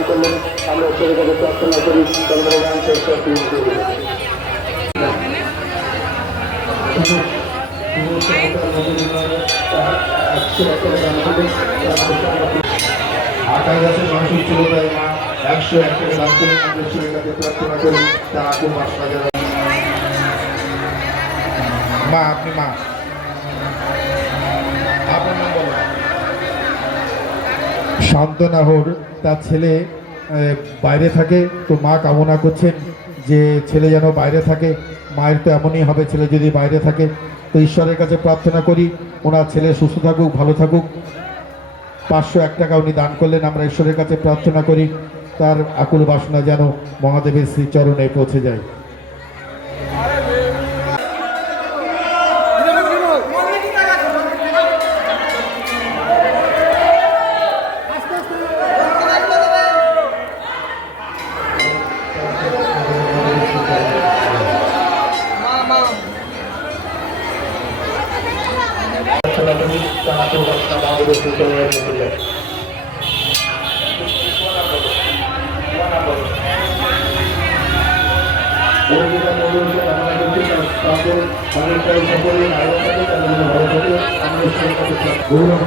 দান করলেন। আমরা ঈশ্বরের কাছে প্রার্থনা করি চন্দ্রগান চেষ্টা আকাশ গাছের মানুষের চলে যায় মা 101 টাকা দান করে আমরা ঈশ্বরের কাছে প্রার্থনা করি তার আকুল বাসনা যারা মা আপনি মা আপনার নাম বলো। শান্তনাহর তার ছেলে বাইরে থাকে, তো মা কামনা করছেন যে ছেলে যেন বাইরে থাকে। মায়ের তো এমনই হবে ছেলে যদি বাইরে থাকে। তো ঈশ্বরের কাছে প্রার্থনা করি ওনার ছেলে সুস্থ থাকুক, ভালো থাকুক। 501 টাকা উনি দান করলেন। আমরা ঈশ্বরের কাছে প্রার্থনা করি তার আকুল বাসনা যেন মহাদেবের শ্রীচরণে পৌঁছে যায়। গৌরব